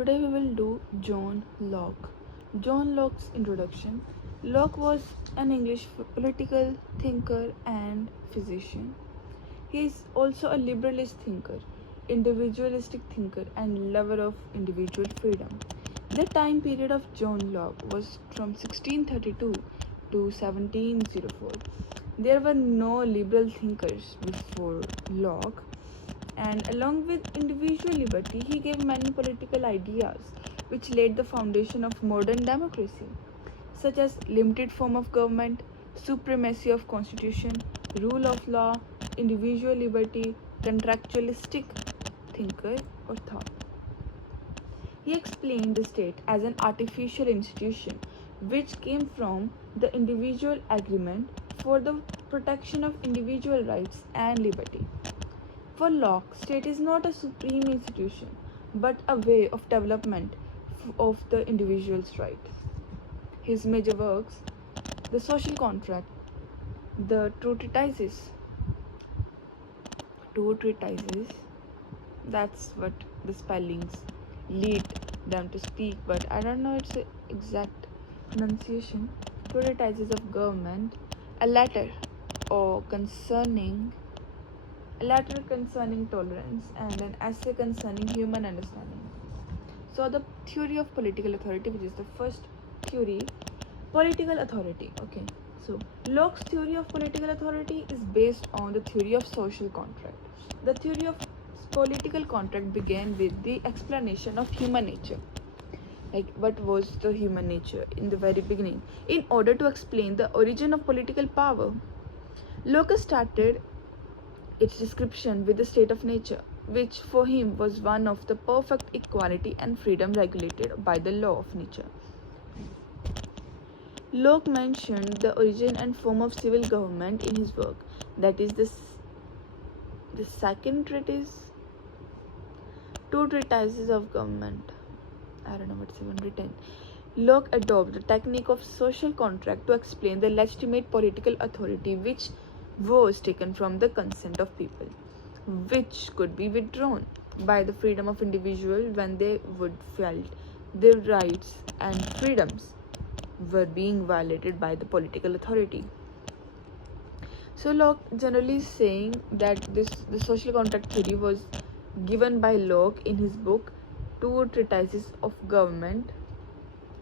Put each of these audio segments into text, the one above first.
Today we will do John Locke. John Locke's introduction. Locke was an English political thinker and physician. He is also a liberalist thinker, individualistic thinker, and lover of individual freedom. The time period of John Locke was from 1632 to 1704. There were no liberal thinkers before Locke, and along with individual liberty, he gave many political ideas which laid the foundation of modern democracy, such as limited form of government, supremacy of constitution, rule of law, individual liberty, contractualistic thinker or thought. He explained the state as an artificial institution which came from the individual agreement for the protection of individual rights and liberty. For Locke, state is not a supreme institution, but a way of development of the individual's right. His major works, The Social Contract, the two treatises, that's what the spellings lead them to speak, but I don't know its exact pronunciation. Two treatises of government, a letter or concerning a letter concerning tolerance, and an essay concerning human understanding. So the theory of political authority, which is the first theory, political authority. Okay, so Locke's theory of political authority is based on the theory of social contract. The theory of political contract began with the explanation of human nature. Like, what was the human nature in the very beginning? In order to explain the origin of political power, Locke started its description with the state of nature, which for him was one of the perfect equality and freedom regulated by the law of nature. Locke mentioned the origin and form of civil government in his work, that is the second treatise, two treatises of government. I don't know what's even written. Locke adopted the technique of social contract to explain the legitimate political authority which was taken from the consent of people, which could be withdrawn by the freedom of individual when they would felt their rights and freedoms were being violated by the political authority. So Locke generally is saying that the social contract theory was given by Locke in his book Two Treatises of Government,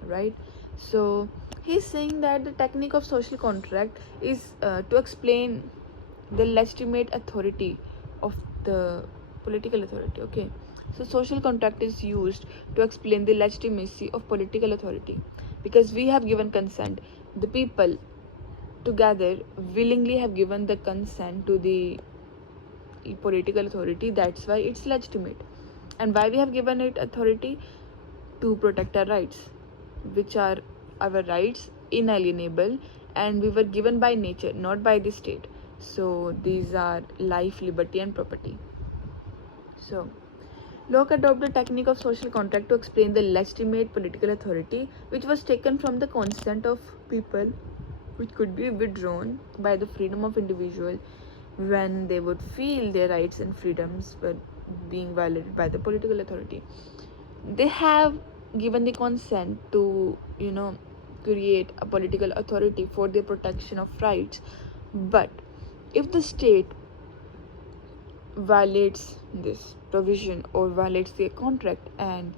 right? So he's saying that the technique of social contract is to explain the legitimate authority of the political authority. Okay, so social contract is used to explain the legitimacy of political authority, because we have given consent, the people together willingly have given the consent to the political authority. That's why it's legitimate. And why we have given it authority? To protect our rights, which are our rights inalienable, and we were given by nature, not by the state. So these are life, liberty, and property. So Locke adopted the technique of social contract to explain the legitimate political authority which was taken from the consent of people, which could be withdrawn by the freedom of individual when they would feel their rights and freedoms were being violated by the political authority. They have given the consent to create a political authority for the protection of rights, but if the state violates this provision or violates their contract and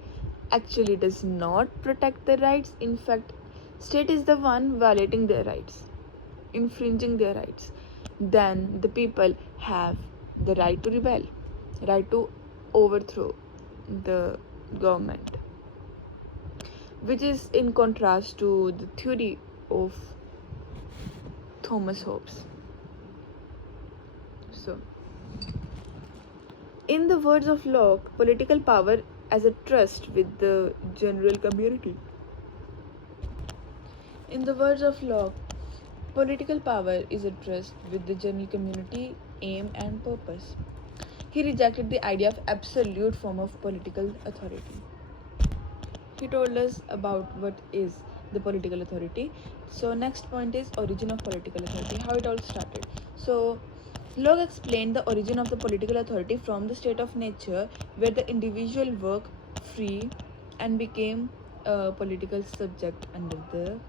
actually does not protect the rights, in fact state is the one violating their rights, infringing their rights, then the people have the right to rebel, right to overthrow the government, which is in contrast to the theory of Thomas Hobbes. So in the words of Locke, political power as a trust with the general community. In the words of Locke, political power is a trust with the general community, aim and purpose. He rejected the idea of absolute form of political authority. He told us about what is the political authority. So next point is origin of political authority, how it all started. So Locke explained the origin of the political authority from the state of nature where the individual work free and became a political subject under the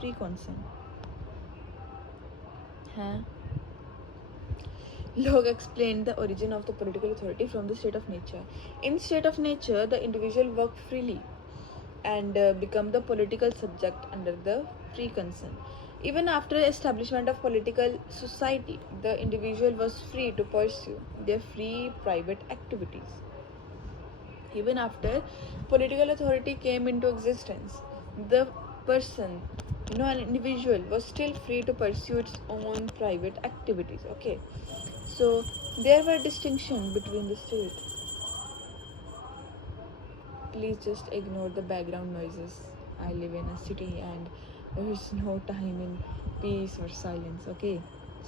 free consent. Huh? Locke explained the origin of the political authority from the state of nature. In state of nature, the individual worked freely and become the political subject under the free consent. Even after establishment of political society, the individual was free to pursue their free private activities. Even after political authority came into existence, the person, an individual was still free to pursue its own private activities. Okay, so there were distinction between the state. Please just ignore the background noises. I live in a city and there is no time in peace or silence. Okay,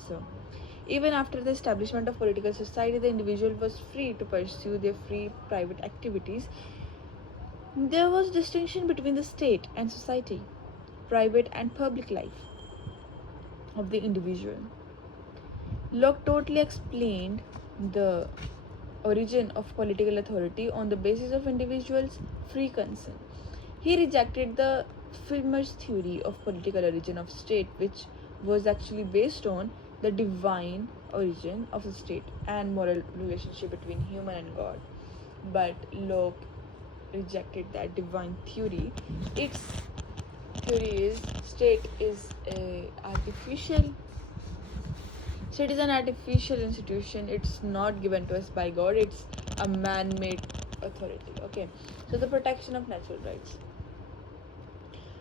so even after the establishment of political society, the individual was free to pursue their free private activities. There was distinction between the state and society, private and public life of the individual. Locke totally explained the origin of political authority on the basis of individuals' free consent. He rejected the Filmer's theory of political origin of state, which was actually based on the divine origin of the state and moral relationship between human and God. But Locke rejected that divine theory. Its theory is state is artificial. State is an artificial institution. It's not given to us by God. It's a man-made authority. Okay. So the protection of natural rights.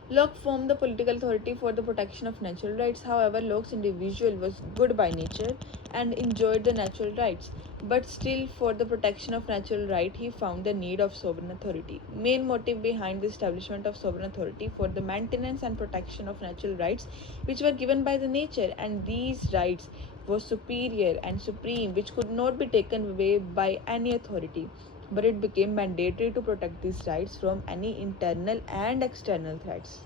Locke formed the political authority for the protection of natural rights. However, Locke's individual was good by nature and enjoyed the natural rights. But still, for the protection of natural right, he found the need of sovereign authority. Main motive behind the establishment of sovereign authority for the maintenance and protection of natural rights, which were given by the nature, and these rights were superior and supreme, which could not be taken away by any authority, but it became mandatory to protect these rights from any internal and external threats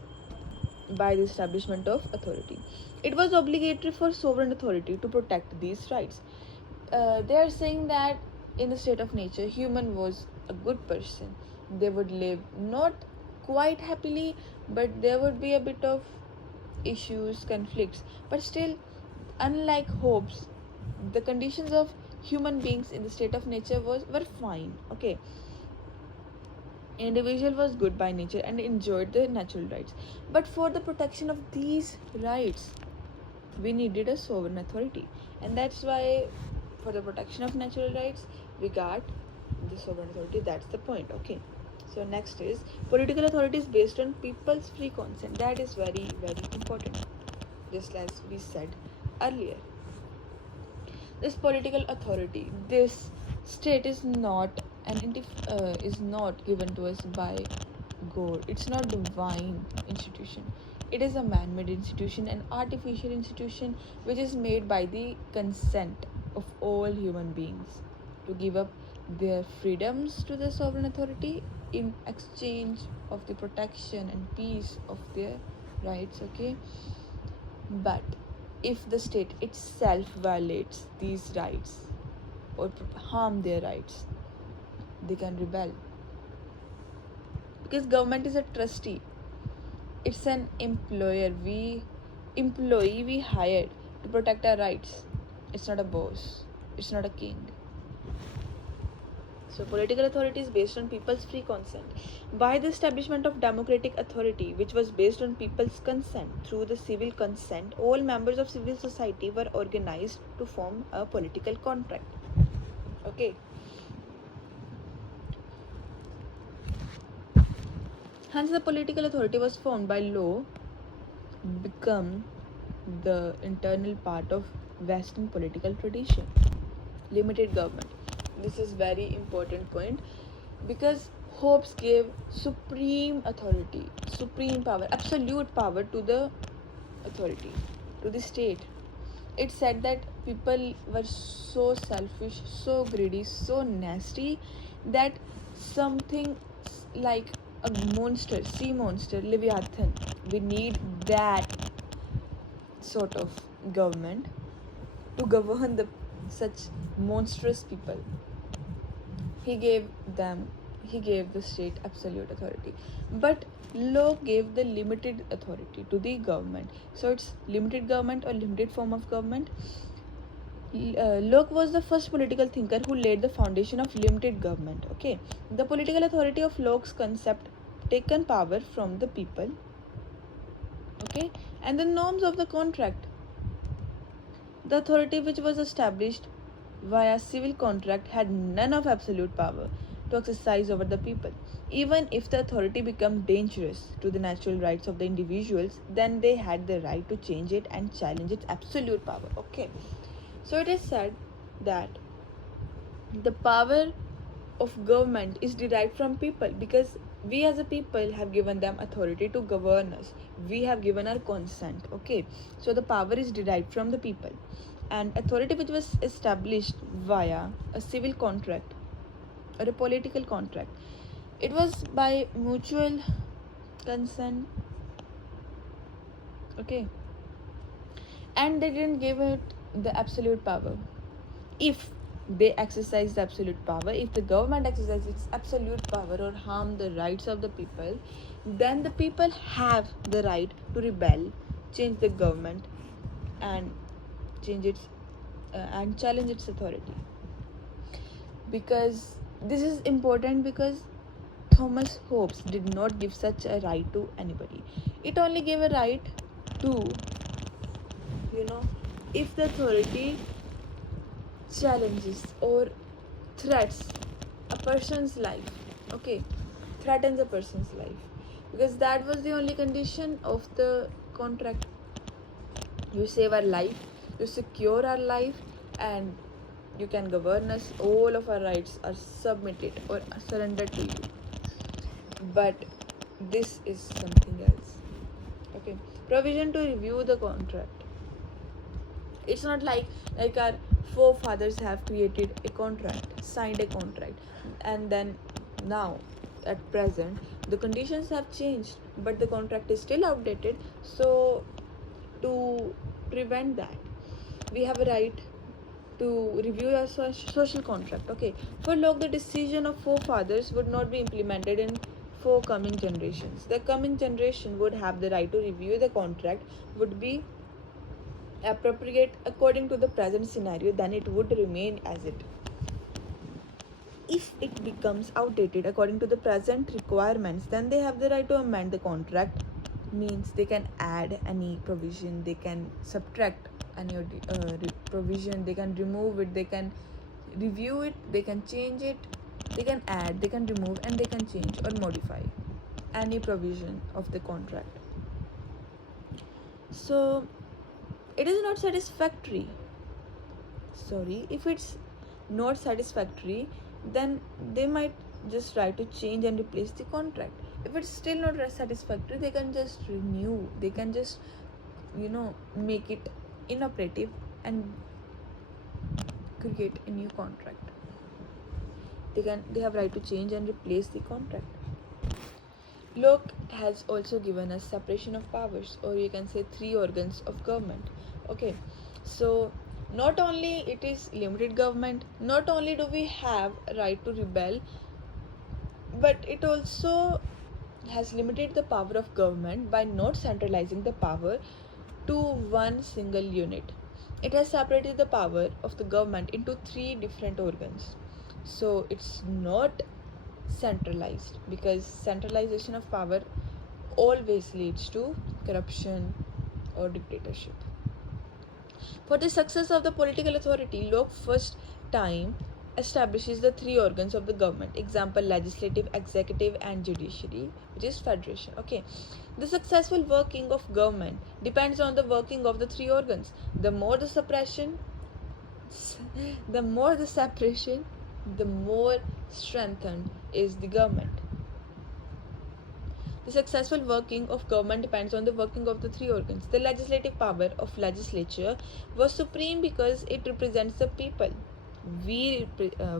by the establishment of authority. It was obligatory for sovereign authority to protect these rights. They are saying that in the state of nature, human was a good person. They would live not quite happily, but there would be a bit of issues, conflicts, but still, unlike hopes, the conditions of human beings in the state of nature were fine. Okay, individual was good by nature and enjoyed the natural rights, but for the protection of these rights we needed a sovereign authority, and that's why for the protection of natural rights we got the sovereign authority. That's the point. Okay, so next is political authority is based on people's free consent. That is very very important, just as we said earlier. This political authority, this state is not is not given to us by God. It's not divine institution. It is a man-made institution, an artificial institution which is made by the consent of all human beings to give up their freedoms to the sovereign authority in exchange of the protection and peace of their rights. Okay, but if the state itself violates these rights or harm their rights, they can rebel, because government is a trustee. It's an employee we hired to protect our rights. It's not a boss. It's not a king. So political authority is based on people's free consent. By the establishment of democratic authority, which was based on people's consent through the civil consent, all members of civil society were organized to form a political contract. Okay. Hence, the political authority was formed by law, become the internal part of Western political tradition. Limited government. This is very important point, because Hobbes gave supreme authority, supreme power, absolute power to the authority, to the state. It said that people were so selfish, so greedy, so nasty that something like a monster, sea monster, Leviathan, we need that sort of government to govern the such monstrous people. He he gave the state absolute authority, but Locke gave the limited authority to the government. So it's limited government or limited form of government. Locke was the first political thinker who laid the foundation of limited government. Okay, the political authority of Locke's concept taken power from the people. Okay, and the norms of the contract. The authority which was established via civil contract had none of absolute power to exercise over the people. Even if the authority became dangerous to the natural rights of the individuals, then they had the right to change it and challenge its absolute power. Okay, so it is said that the power of government is derived from people, because we as a people have given them authority to govern us. We have given our consent. Okay, so the power is derived from the people, and authority which was established via a civil contract or a political contract, it was by mutual consent. Okay, and they didn't give it the absolute power. If they exercise the absolute power, if the government exercises its absolute power or harm the rights of the people, then the people have the right to rebel, change the government, and change its and challenge its authority. Because this is important, because Thomas Hobbes did not give such a right to anybody. It only gave a right to, if the authority challenges or threats a person's life. Okay, threatens a person's life, because that was the only condition of the contract. You save our life, you secure our life, and you can govern us. All of our rights are submitted or surrendered to you. But this is something else. Okay, provision to review the contract. It's not like our forefathers have created a contract, signed a contract, and then now at present the conditions have changed, but the contract is still outdated. So to prevent that, we have a right to review our social contract. Okay, for Locke, the decision of forefathers would not be implemented in coming generations. The coming generation would have the right to review the contract, would be appropriate according to the present scenario, then it would remain as it. If it becomes outdated according to the present requirements, then they have the right to amend the contract. Means they can add any provision, they can subtract any provision, they can remove it, they can review it, they can change it, they can add, they can remove, and they can change or modify any provision of the contract. So it is not satisfactory. If it's not satisfactory, then they might just try to change and replace the contract. If it's still not satisfactory, they can just renew, they can just make it inoperative and create a new contract. They have right to change and replace the contract. Locke has also given us separation of powers, or you can say 3 organs of government. Okay, so not only it is limited government, not only do we have a right to rebel, but it also has limited the power of government by not centralizing the power to one single unit. It has separated the power of the government into 3 different organs. So it's not centralized, because centralization of power always leads to corruption or dictatorship. For the success of the political authority, Locke first time establishes the 3 organs of the government. Example: legislative, executive, and judiciary, which is federation. Okay, the successful working of government depends on the working of the 3 organs. The more the separation, the more strengthened is the government. The successful working of government depends on the working of the 3 organs. The legislative power of legislature was supreme because it represents the people. We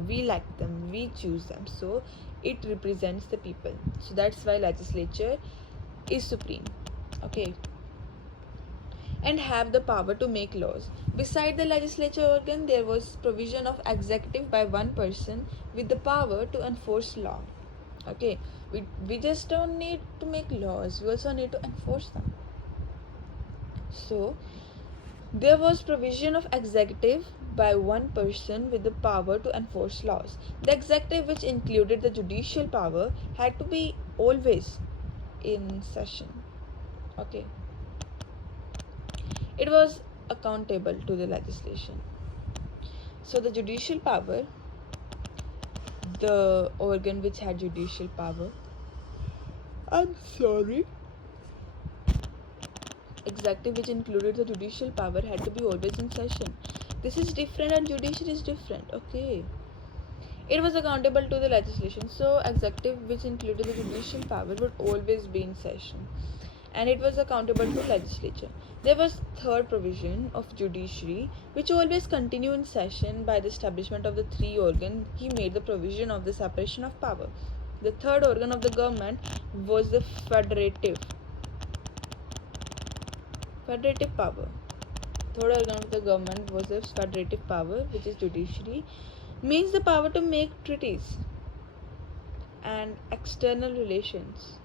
elect them, we choose them, so it represents the people. So that's why legislature is supreme. Okay, and have the power to make laws. Beside the legislature organ, there was provision of executive by one person with the power to enforce law. Okay, we just don't need to make laws, we also need to enforce them. So there was provision of executive by one person with the power to enforce laws. The executive, which included the judicial power, had to be always in session. Okay, it was accountable to the legislation. So the judicial power, the organ which had judicial power, I'm sorry, executive, which included the judicial power, had to be always in session. This is different and judiciary is different. Okay, it was accountable to the legislation. So executive, which included the judicial power, would always be in session, and it was accountable to legislature. There was third provision of judiciary, which always continue in session. By the establishment of the three organ, he made the provision of the separation of power. The third organ of the government was the federative power. Third organ of the government was the federative power, which is judiciary, means the power to make treaties and external relations.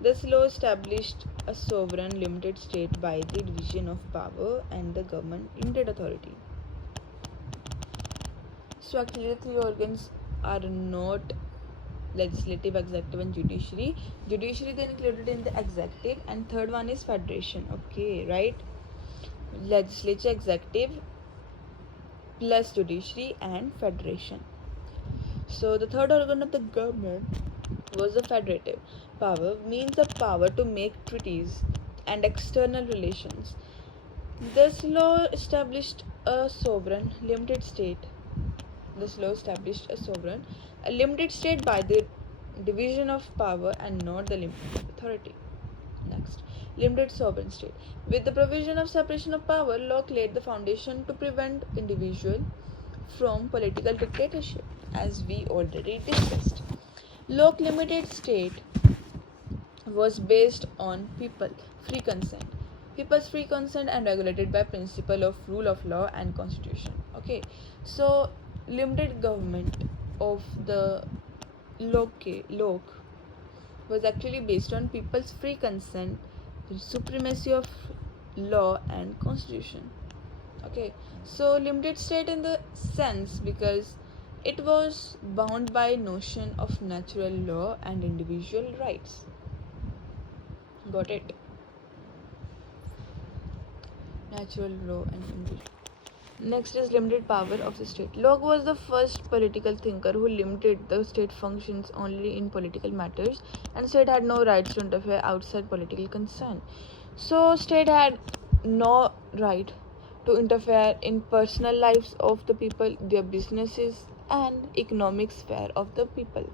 This law established a sovereign limited state by the division of power and the government limited authority. So actually the three organs are not legislative, executive and judiciary. Judiciary then included in the executive, and third one is federation. Okay, right? Legislature, executive plus judiciary and federation. So the third organ of the government was the federative power, means the power to make treaties and external relations. This law established a sovereign limited state. This law established a limited state by the division of power and not the limited authority. Next, limited sovereign state. With the provision of separation of power, Locke laid the foundation to prevent individual from political dictatorship, as we already discussed. Locke limited state was based on free consent. People's free consent and regulated by principle of rule of law and constitution. Okay, so limited government of the Locke was actually based on people's free consent, the supremacy of law and constitution. Okay, so limited state in the sense because it was bound by notion of natural law and individual rights. Got it? Natural law and individual. Next is limited power of the state. Locke was the first political thinker who limited the state functions only in political matters, and state had no rights to interfere outside political concern. So state had no right to interfere in personal lives of the people, their businesses and economic sphere of the people.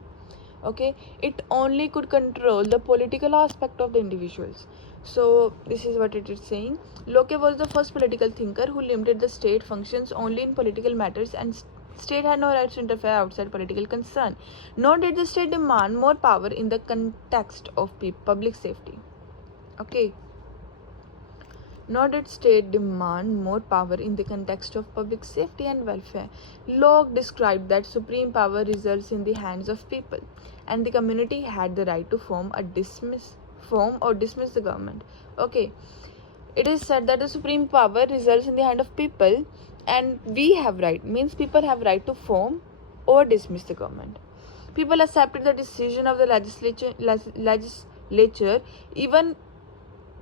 Okay, it only could control the political aspect of the individuals. So this is what it is saying. Locke was the first political thinker who limited the state functions only in political matters, and state had no rights to interfere outside political concern. Nor did the state demand more power in the context of public safety. Okay, nor did state demand more power in the context of public safety and welfare. Locke described that supreme power results in the hands of people, and the community had the right to form or dismiss the government. Okay, it is said that the supreme power results in the hand of people, and we have right, means people have right to form or dismiss the government. People accepted the decision of the legislature even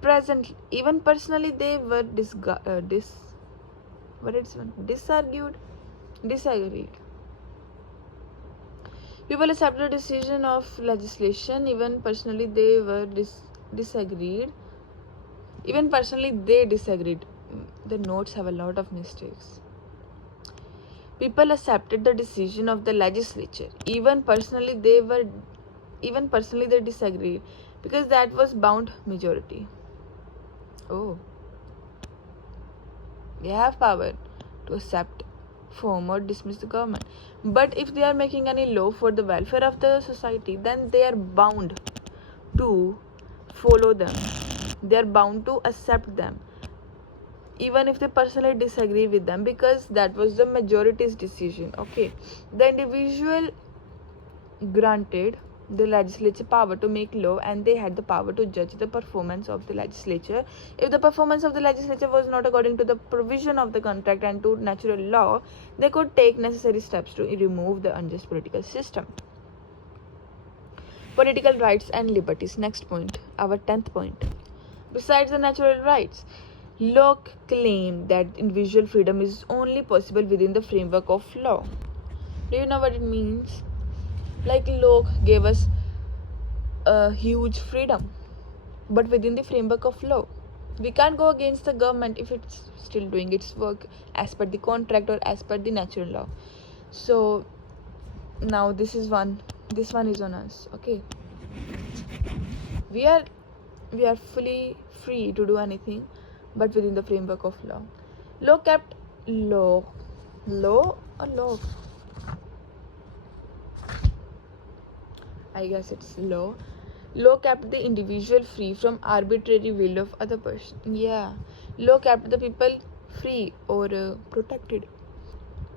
personally they were disagreed. People accepted the decision of legislation even personally they were disagreed. Even personally they disagreed. The notes have a lot of mistakes. People accepted the decision of the legislature even personally they disagreed, because that was bound majority. Oh, they have power to accept, form or dismiss the government, but if they are making any law for the welfare of the society, then they are bound to follow them. They are bound to accept them even if they personally disagree with them, because that was the majority's decision. Okay, the individual granted the legislature power to make law, and they had the power to judge the performance of the legislature. If the performance of the legislature was not according to the provision of the contract and to natural law, they could take necessary steps to remove the unjust political system. Political rights and liberties. Next point, our 10th point. Besides the natural rights, Locke claimed that individual freedom is only possible within the framework of law. Do you know what it means? Like, Locke gave us a huge freedom, but within the framework of law. We can't go against the government if it's still doing its work as per the contract or as per the natural law. So now this one is on us. Okay, we are fully free to do anything, but within the framework of law. Law kept law or law, I guess it's law. Law kept the individual free from arbitrary will of other person. Yeah, law kept the people free or protected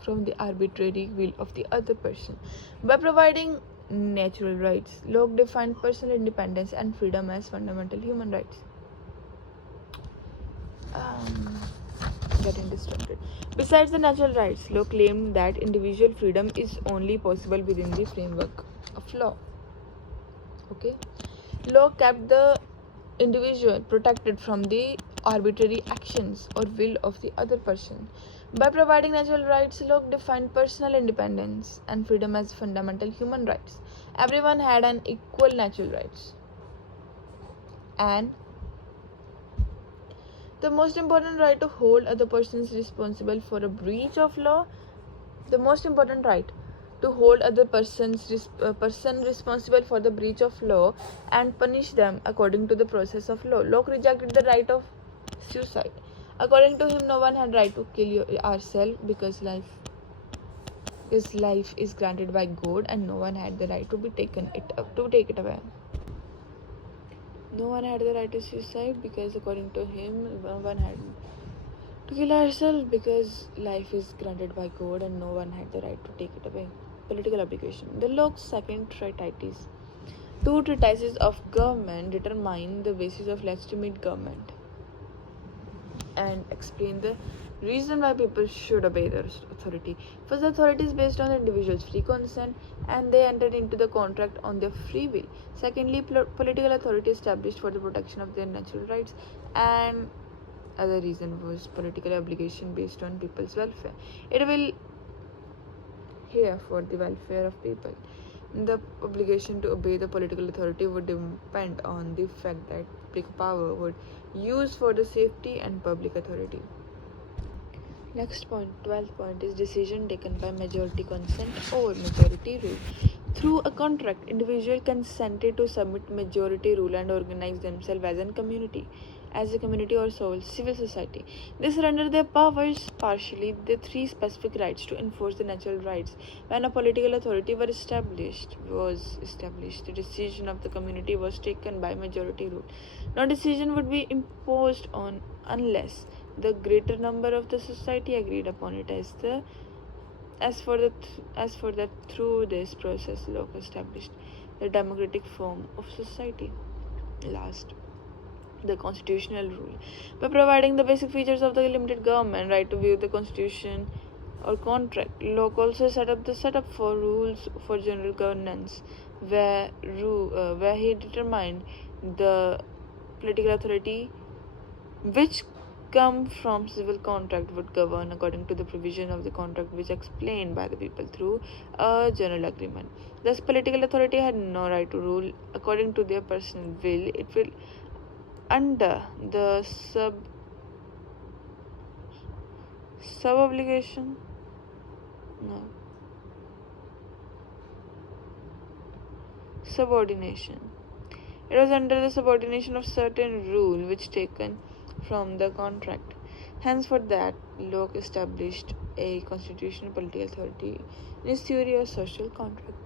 from the arbitrary will of the other person. By providing natural rights, Locke defined personal independence and freedom as fundamental human rights. Getting distracted. Besides the natural rights, Locke claimed that individual freedom is only possible within the framework of law. Okay, Locke kept the individual protected from the arbitrary actions or will of the other person. By providing natural rights, Locke defined personal independence and freedom as fundamental human rights. Everyone had an equal natural rights. And the most important right to hold other persons responsible for a breach of law, the most important right to hold other person responsible for the breach of law and punish them according to the process of law. Locke rejected the right of suicide. According to him, no one had right to kill ourselves because life is granted by God, and no one had the right to take it away. No one had the right to suicide because according to him, no one had to kill ourselves because life is granted by God and no one had the right to take it away. Political application. The Locke's second treatise. Two treatises of government determine the basis of legitimate government and explain the reason why people should obey the authority. First, the authority is based on the individual's free consent and they entered into the contract on their free will. Secondly, political authority established for the protection of their natural rights, and other reason was political obligation based on people's welfare. It will here for the welfare of people. The obligation to obey the political authority would depend on the fact that public power would use for the safety and public authority. Next point, 12th point, is decision taken by majority consent or majority rule. Through a contract, individual consented to submit majority rule and organize themselves as a community or civil society. They surrender their powers partially the three specific rights to enforce the natural rights. When a political authority was established, the decision of the community was taken by majority rule. No decision would be imposed on unless the greater number of the society agreed upon it. As for that, through this process, Locke established the democratic form of society. Last, the constitutional rule. By providing the basic features of the limited government, right to view the constitution or contract, Locke also set up for rules for general governance, where he determined the political authority which come from civil contract would govern according to the provision of the contract which explained by the people through a general agreement. Thus, political authority had no right to rule according to their personal will. It will under the subordination. It was under the subordination of certain rule which taken from the contract. Hence, for that, Locke established a constitutional political authority in his theory of social contract.